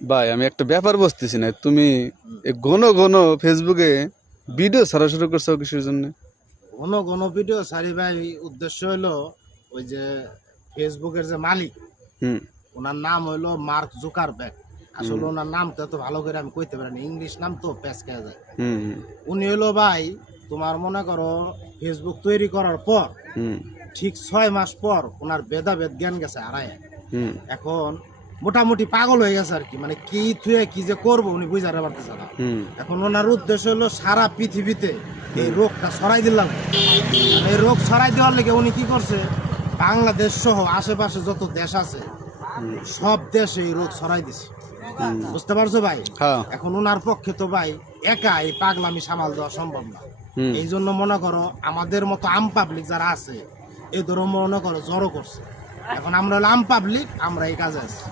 ভাই আমি একটা ব্যাপার বুঝতেছি না, তুমি ঘন ঘন ফেসবুকে ভিডিও ছাড়া শুরু করছো কিসের জন্য? ঘন ঘন ভিডিও সারি ভাই, উদ্দেশ্য হলো ওই যে ফেসবুকের যে মালিক, হুম ওনার নাম হইলো মার্ক জুকারবার্গ। আসলে ওনার নাম তো এত ভালো করে আমি কইতে পারি না, ইংলিশ নাম তো প্যাচ খেয়ে যায়। হুম হুম উনি হলো ভাই, তোমার মনে করো ফেসবুক তৈরি করার পর হুম ঠিক 6 মাস পর ওনার ভেদাভেদ জ্ঞান গেছে হারায়। হুম এখন মোটামুটি পাগল হয়ে গেছে আর কি, মানে কি থুয়ে কি যে করবো উনি বুঝাতে পারতেছে না। হুম এখন ওনার উদ্দেশ্য হলো সারা পৃথিবীতে এই রোগটা ছড়াই দিলাম। এই রোগ ছড়াই দেওয়ার লেগে উনি কি করছে, বাংলাদেশ সহ আশেপাশে যত দেশ আছে সব দেশে এই রোগ ছড়াই দিছে। বুঝতে পারছো ভাই? হ্যাঁ এখন ওনার পক্ষে তো ভাই একা এই পাগলামি সামাল দেওয়া সম্ভব না। হুম এই জন্য মনে করো আমাদের মতো আম পাবলিক যারা আছে এই ধরো মনে করো জড়ো করছে। এখন আমরা হলো আম পাবলিক, আমরা এই কাজে আছি।